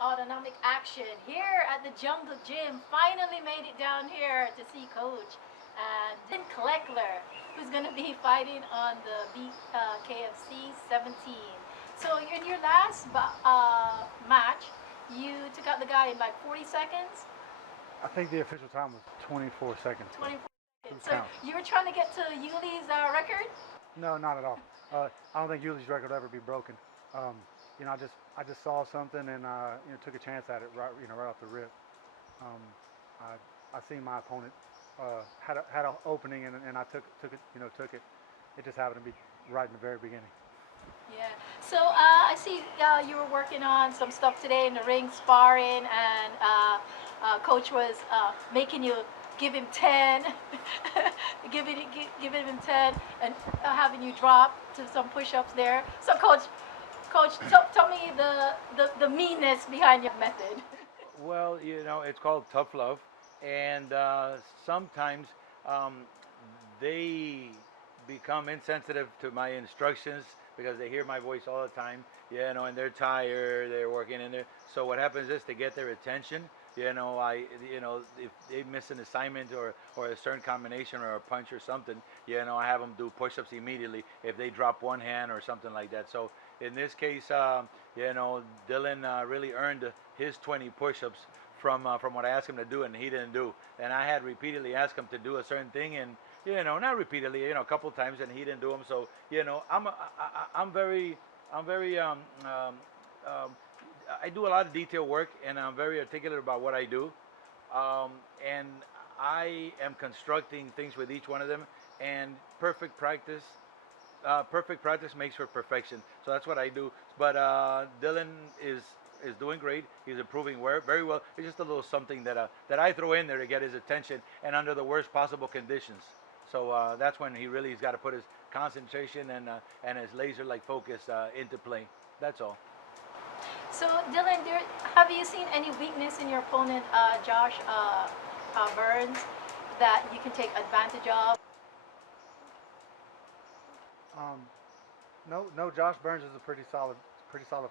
Autonomic action here at the Jungle Gym. Finally made it down here to see Coach and Dillon Cleckler, who's going to be fighting on the BKFC17. So in your last match, you took out the guy in like 40 seconds. I think the official time was 24 seconds. 24 seconds. So you were trying to get to Yuli's record? No, not at all. I don't think Yuli's record will ever be broken. I just saw something and took a chance at it right off the rip. I seen my opponent had an opening and I took it. It just happened to be right in the very beginning. Yeah. So I see you were working on some stuff today in the ring, sparring, and Coach was making you give him 10, giving him 10, and having you drop to some push-ups there. So Coach, tell me the meanness behind your method. Well, it's called tough love, and sometimes they become insensitive to my instructions because they hear my voice all the time, and they're tired, they're working in there. So what happens is to get their attention, if they miss an assignment or a certain combination or a punch or something, I have them do push-ups immediately if they drop one hand or something like that. So in this case, Dillon really earned his 20 push-ups from what I asked him to do, and he didn't do. And I had repeatedly asked him to do a certain thing, and not repeatedly, a couple times, and he didn't do them. So I'm very I do a lot of detail work, and I'm very articulate about what I do, and I am constructing things with each one of them, and perfect practice makes for perfection. So that's what I do. But Dillon is doing great. He's improving very well. It's just a little something that I throw in there to get his attention, and under the worst possible conditions. So that's when he really's got to put his concentration and his laser-like focus into play. That's all. So Dillon, have you seen any weakness in your opponent, Josh Burns, that you can take advantage of? No. Josh Burns is a pretty solid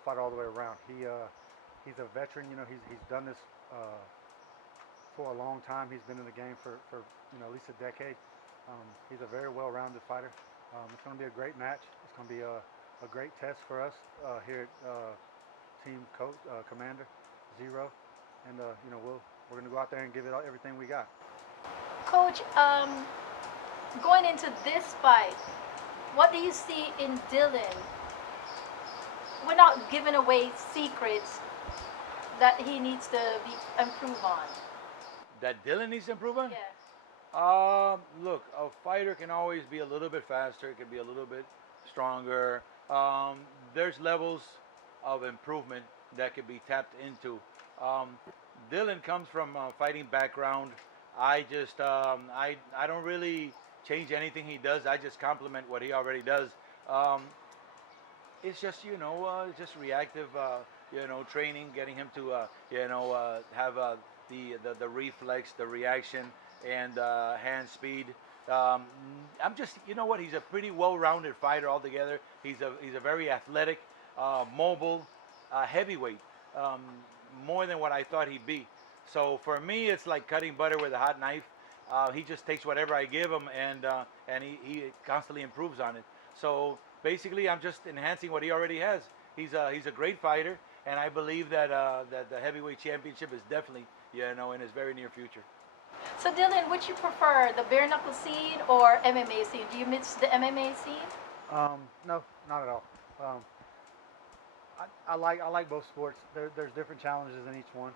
fighter all the way around. He's a veteran. He's done this for a long time. He's been in the game for at least a decade. He's a very well-rounded fighter. It's going to be a great match. It's going to be a great test for us here at Team Coach Commander Zero, and we're going to go out there and give it everything we got. Coach, going into this fight, what do you see in Dillon? We're not giving away secrets that he needs to improve on. That Dillon needs to improve on? Yeah. Look, a fighter can always be a little bit faster. It can be a little bit stronger. There's levels of improvement that could be tapped into. Dillon comes from a fighting background. I just I don't really change anything he does. I just compliment what he already does. It's just just reactive training, getting him to have the reflex, the reaction, and hand speed. I'm just he's a pretty well-rounded fighter altogether. He's a very athletic, mobile, heavyweight, more than what I thought he'd be. So for me, it's like cutting butter with a hot knife. He just takes whatever I give him, and he constantly improves on it. So basically, I'm just enhancing what he already has. He's a great fighter, and I believe that that the heavyweight championship is definitely in his very near future. So Dillon, would you prefer the bare knuckle scene or MMA scene? Do you miss the MMA scene? No, not at all. I like both sports. There's different challenges in each one.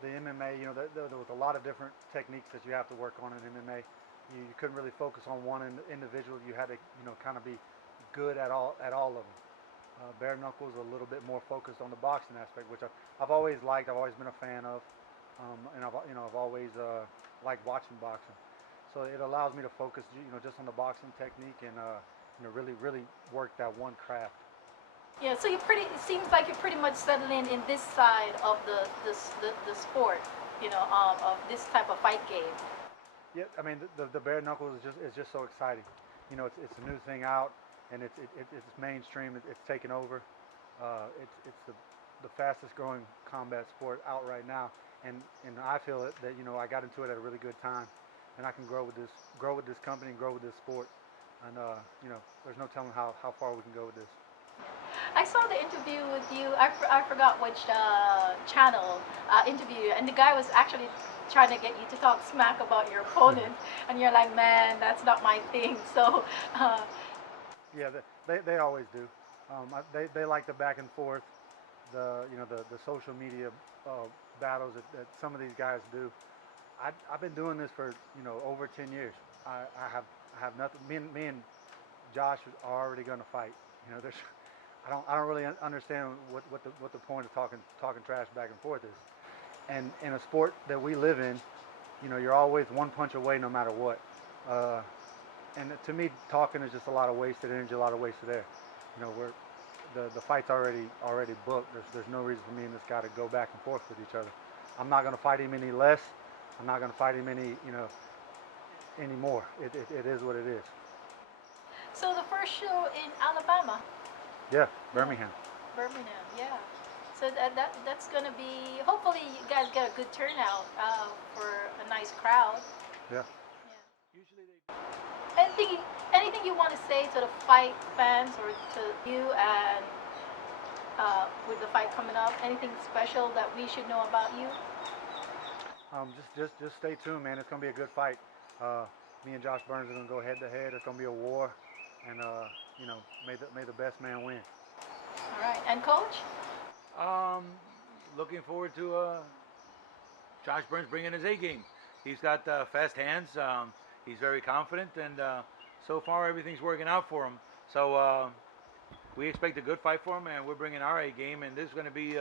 The MMA, there was a lot of different techniques that you have to work on in MMA. You couldn't really focus on one individual. You had to, kind of be good at all of them. Bare knuckle is a little bit more focused on the boxing aspect, which I've always liked. I've always been a fan of, and I've always liked watching boxing. So it allows me to focus, just on the boxing technique and really work that one craft. Yeah, so it seems like you're pretty much settling in this side of the sport, of this type of fight game. Yeah, I mean the bare knuckle is just so exciting. It's a new thing out, and it's mainstream. It's taken over. It's the fastest growing combat sport out right now, and I feel that you know I got into it at a really good time, and I can grow with this company and grow with this sport, and you know there's no telling how far we can go with this. I saw the interview with you. I forgot which channel interview you, and the guy was actually trying to get you to talk smack about your opponent, and you're like, man, that's not my thing. So, Yeah, they always do. They like the back and forth, the social media battles that some of these guys do. I've been doing this for over 10 years. I have nothing. Me and Josh are already going to fight. You know, there's I don't really understand what the point of talking trash back and forth is. And in a sport that we live in, you know, you're always one punch away no matter what. And to me, talking is just a lot of wasted energy, a lot of wasted air. You know, the fight's already booked. There's no reason for me and this guy to go back and forth with each other. I'm not going to fight him any less. I'm not going to fight him anymore. It is what it is. so the first show in Alabama, Yeah, Birmingham. Birmingham, yeah. So that's gonna be. Hopefully, you guys get a good turnout for a nice crowd. Yeah. Yeah. Anything, anything you want to say to the fight fans or to you and with the fight coming up? Anything special that we should know about you? Just stay tuned, man. It's gonna be a good fight. Me and Josh Burns are gonna go head to head. It's gonna be a war, and you know, may the best man win. All right. And coach? Um, Looking forward to Josh Burns bringing his A game. He's got fast hands. He's very confident, and so far everything's working out for him. So we expect a good fight for him, and we're bringing our A game, and this is going to be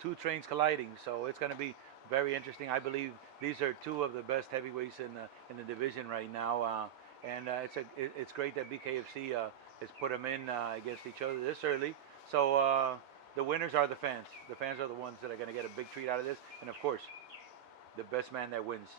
two trains colliding. So it's going to be very interesting. I believe these are two of the best heavyweights in the division right now, and it's great that BKFC has put them in against each other this early. So the winners are the fans. The fans are the ones that are going to get a big treat out of this, and of course, the best man that wins.